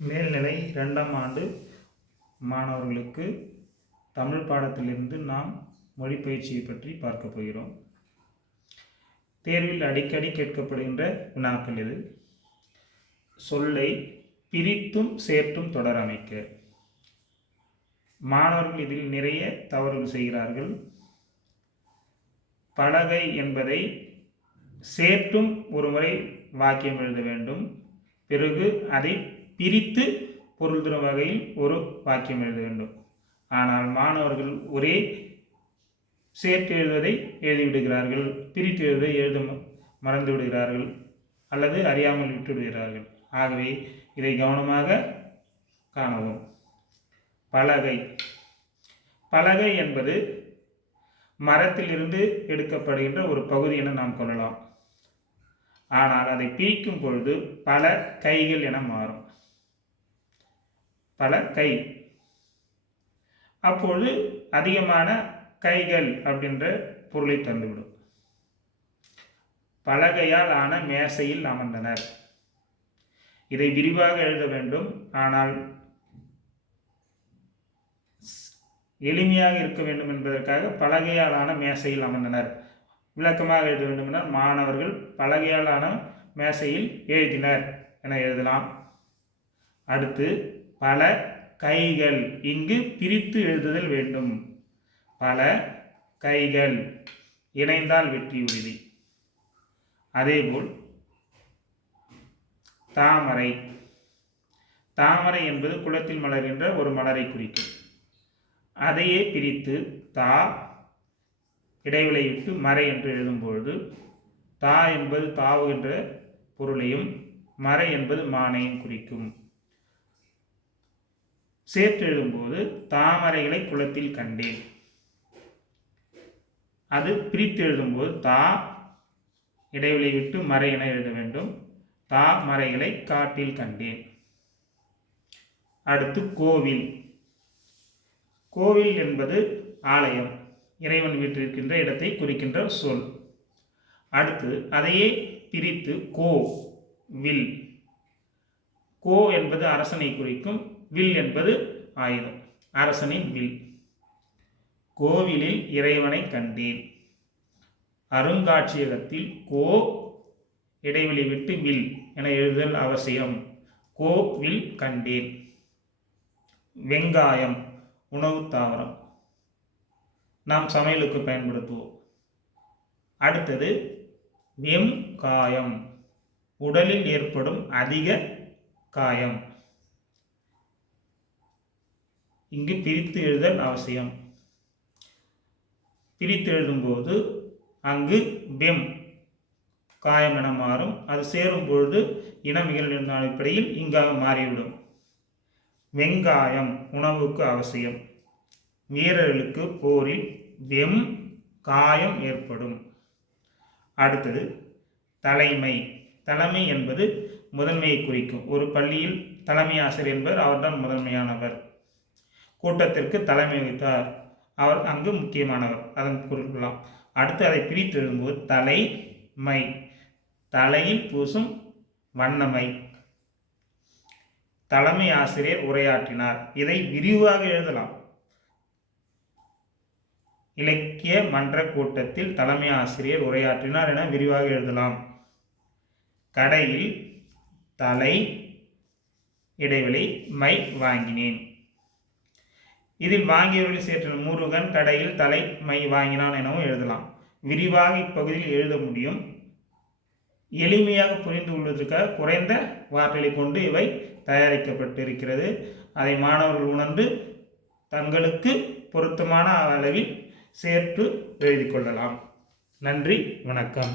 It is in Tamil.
மேல்நிலை 2ஆம் ஆண்டு மாணவர்களுக்கு தமிழ் பாடத்திலிருந்து நாம் மொழி பயிற்சியை பற்றி பார்க்க போகிறோம். தேர்வில் அடிக்கடி கேட்கப்படுகின்ற வினாக்கள் இது. சொல்லை பிரித்தும் சேர்த்தும் தொடர் அமைக்க. மாணவர்கள் இதில் நிறைய தவறுகள் செய்கிறார்கள். பலகை என்பதை சேர்த்தும் ஒரு முறை வாக்கியம் எழுத வேண்டும். பிறகு அதை பிரித்து பொருள் தரும் வகையில் ஒரு வாக்கியம் எழுத வேண்டும். ஆனால் மாணவர்கள் ஒரே சேர்த்து எழுதுவதை எழுதிவிடுகிறார்கள், பிரித்து எழுதுவதை எழுத மறந்து விடுகிறார்கள் அல்லது அறியாமல் விட்டு விடுகிறார்கள். ஆகவே இதை கவனமாக காணவும். பலகை. பலகை என்பது மரத்திலிருந்து எடுக்கப்படுகின்ற ஒரு பகுதி என நாம் கொள்ளலாம். ஆனால் அதை பிரிக்கும் பொழுது பல கைகள் என மாறும். பல கை. அப்பொழுது அதிகமான கைகள் அப்படின்ற பொருளை தந்துவிடும். பலகையால் ஆன மேசையில் அமர்ந்தனர். இதை விரிவாக எழுத வேண்டும். ஆனால் எளிமையாக இருக்க வேண்டும் என்பதற்காக பலகையால் ஆன மேசையில் அமர்ந்தனர். விளக்கமாக எழுத வேண்டும் என்றால் மாணவர்கள் பலகையால் ஆன மேசையில் எழுதினர் என எழுதலாம். அடுத்து பல கைகள். இங்கு பிரித்து எழுதுதல் வேண்டும். பல கைகள் இணைந்தால் வெற்றி உறுதி. அதேபோல் தாமரை. தாமரை என்பது குளத்தில் மலர்கின்ற ஒரு மலரை குறிக்கும். அதையே பிரித்து தா இடைவெளி விட்டு மறை என்று எழுதும்பொழுது தா என்பது தாவுகின்ற பொருளையும் மறை என்பது மானையும் குறிக்கும். சேர்த்து எழுதும்போது தாமரைகளை குளத்தில் கண்டேன். அது பிரித்து எழுதும்போது தா இடைவெளி விட்டு மறை என எழுத வேண்டும். தா மறைகளை காட்டில் கண்டேன். அடுத்து கோவில். கோவில் என்பது ஆலயம், இறைவன் வீற்றிருக்கின்ற இடத்தை குறிக்கின்ற சொல். அடுத்து அதையே பிரித்து கோ வில். கோ என்பது அரசனை குறிக்கும், வில் என்பது ஆயுதம், அரசனின் வில். கோவிலில் இறைவனை கண்டேன். அருங்காட்சியகத்தில் கோ இடைவெளி விட்டு வில் என எழுதுதல் அவசியம். கோவில் கண்டேன். வெங்காயம் உணவு தாவரம், நாம் சமையலுக்கு பயன்படுத்துவோம். அடுத்தது வெம்காயம், உடலில் ஏற்படும் அதிக காயம். இங்கு பிரித்து எழுதல் அவசியம். பிரித்து எழுதும்போது அங்கு வெம் காயம் என மாறும். அது சேரும் பொழுது இனமிகள் என்ற அடிப்படையில் இங்காக மாறிவிடும். வெங்காயம் உணவுக்கு அவசியம். வீரர்களுக்கு போரில் வெம் காயம் ஏற்படும். அடுத்தது தலைமை. தலைமை என்பது முதன்மையை குறிக்கும். ஒரு பள்ளியில் தலைமை ஆசிரியர் என்பவர் அவர்தான் முதன்மையானவர். கூட்டத்திற்கு தலைமை வைத்தார், அவர் அங்கு முக்கியமானவர், அதன் குறிக்கலாம். அடுத்து அதை பிரித்து எழுதும்போது தலைமை தலையில் பூசும் வண்ணமை. தலைமை ஆசிரியர் உரையாற்றினார். இதை விரிவாக எழுதலாம். இலக்கிய மன்ற கூட்டத்தில் தலைமை ஆசிரியர் உரையாற்றினார் என விரிவாக எழுதலாம். கடையில் தலை இடைவெளி மை வாங்கினேன். இதில் வாங்கியவர்கள் சேர்த்து முருகன் கடையில் தலை மை வாங்கினான் எனவும் எழுதலாம். விரிவாக இப்பகுதியில் எழுத முடியும். எளிமையாக புரிந்து கொள்வதற்காக குறைந்த வார்த்தைகளை கொண்டு இவை தயாரிக்கப்பட்டிருக்கிறது. அதை மாணவர்கள் உணர்ந்து தங்களுக்கு பொருத்தமான அளவில் சேர்த்து எழுதி கொள்ளலாம். நன்றி, வணக்கம்.